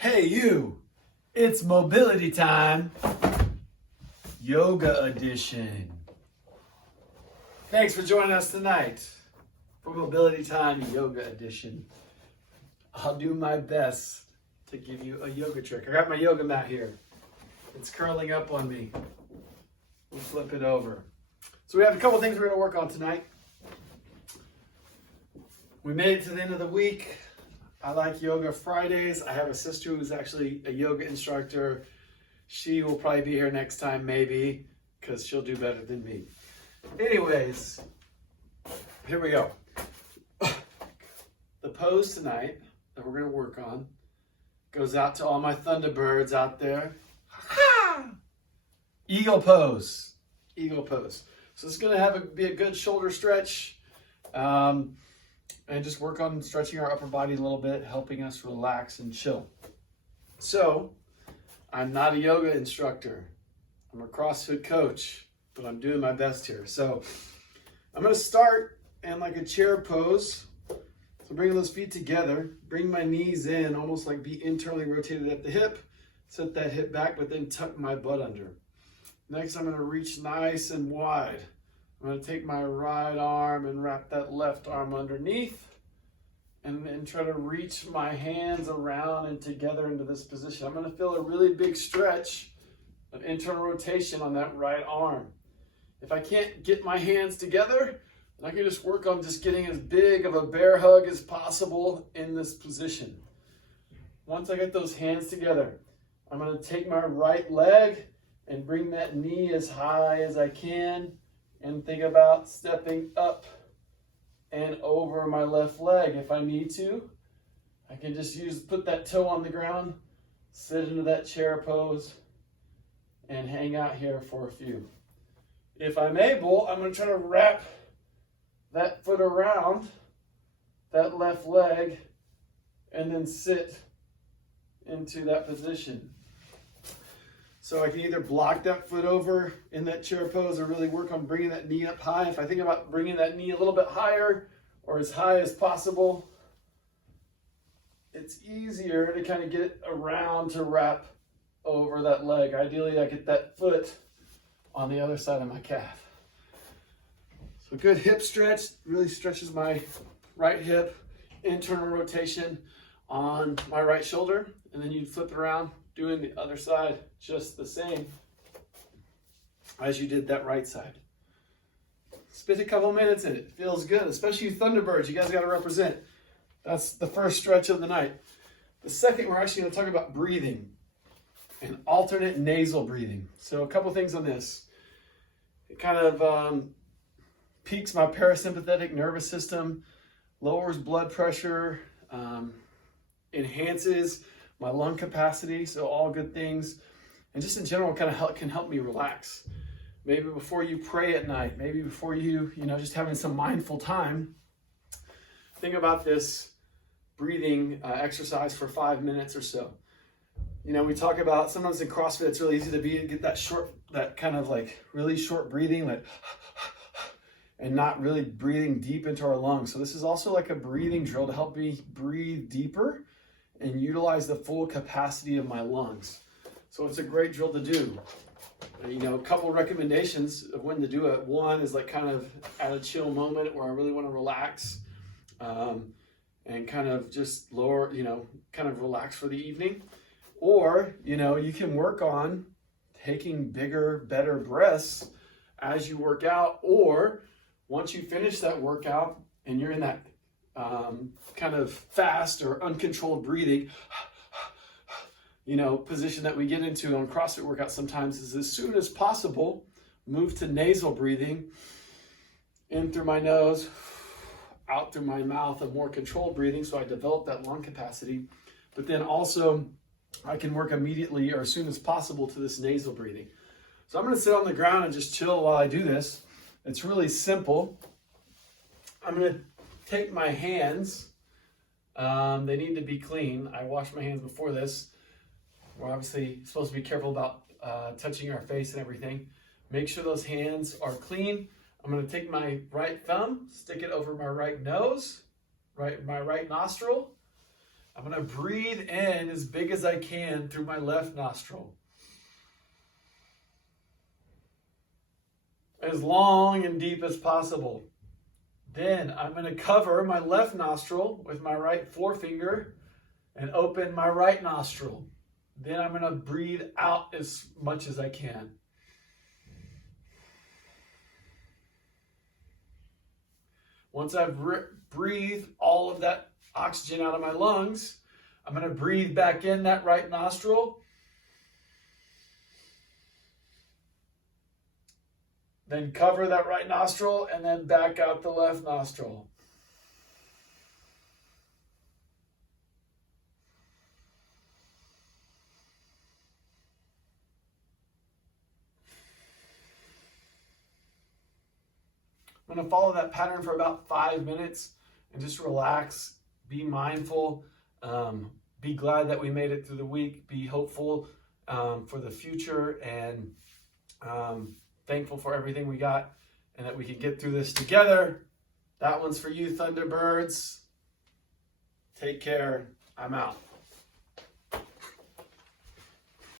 Hey you, it's mobility time, yoga edition. Thanks for joining us tonight for mobility time yoga edition. I'll do my best to give you a yoga trick. I got my yoga mat here. It's curling up on me. We'll flip it over. So we have a couple things we're going to work on tonight. We made it to the end of the week. I like yoga Fridays. I have a sister who's actually a yoga instructor. She will probably be here next time, maybe, because she'll do better than me. Anyways, here we go. The pose tonight that we're going to work on goes out to all my Thunderbirds out there. Eagle pose. Eagle pose. So it's going to be a good shoulder stretch. And just work on stretching our upper body a little bit, helping us relax and chill. So, I'm not a yoga instructor. I'm a CrossFit coach, but I'm doing my best here. So, I'm going to start in like a chair pose. So, bring those feet together, bring my knees in, almost like be internally rotated at the hip. Set that hip back, but then tuck my butt under. Next, I'm going to reach nice and wide. I'm going to take my right arm and wrap that left arm underneath and then try to reach my hands around and together into this position. I'm going to feel a really big stretch of internal rotation on that right arm. If I can't get my hands together, then I can just work on just getting as big of a bear hug as possible in this position. Once I get those hands together, I'm going to take my right leg and bring that knee as high as I can. And think about stepping up and over my left leg. If I need to, I can just put that toe on the ground, sit into that chair pose, and hang out here for a few. If I'm able, I'm going to try to wrap that foot around that left leg and then sit into that position. So I can either block that foot over in that chair pose or really work on bringing that knee up high. If I think about bringing that knee a little bit higher or as high as possible, it's easier to kind of get it around to wrap over that leg. Ideally, I get that foot on the other side of my calf. So a good hip stretch really stretches my right hip, internal rotation on my right shoulder, and then you flip it around, doing the other side just the same as you did that right side. Spend a couple minutes in it. It feels good, especially you Thunderbirds. You guys got to represent. That's the first stretch of the night. The second, we're actually going to talk about breathing and alternate nasal breathing. So a couple things on this. It kind of peaks my parasympathetic nervous system, lowers blood pressure, enhances my lung capacity, so all good things. And just in general, kind of can help me relax. Maybe before you pray at night, maybe before you just having some mindful time, think about this breathing exercise for 5 minutes or so. We talk about sometimes in CrossFit, it's really easy to get that kind of like really short breathing, like, and not really breathing deep into our lungs. So this is also like a breathing drill to help me breathe deeper and utilize the full capacity of my lungs. So it's a great drill to do. A couple recommendations of when to do it. One is like kind of at a chill moment where I really want to relax and kind of just lower, kind of relax for the evening. Or, you can work on taking bigger, better breaths as you work out. Or once you finish that workout and you're in that kind of fast or uncontrolled breathing, position that we get into on CrossFit workouts sometimes is as soon as possible, move to nasal breathing, in through my nose, out through my mouth, a more controlled breathing, so I develop that lung capacity. But then also, I can work immediately or as soon as possible to this nasal breathing. So I'm going to sit on the ground and just chill while I do this. It's really simple. I'm going to take my hands. They need to be clean. I washed my hands before this. We're obviously supposed to be careful about touching our face and everything. Make sure those hands are clean. I'm going to take my right thumb, stick it over my right nose, my right nostril. I'm going to breathe in as big as I can through my left nostril. As long and deep as possible. Then I'm going to cover my left nostril with my right forefinger and open my right nostril. Then I'm going to breathe out as much as I can. Once I've breathed all of that oxygen out of my lungs, I'm going to breathe back in that right nostril. Then cover that right nostril and then back out the left nostril. I'm going to follow that pattern for about 5 minutes and just relax, be mindful, be glad that we made it through the week, be hopeful for the future, and thankful for everything we got and that we can get through this together. That one's for you, Thunderbirds. Take care. I'm out.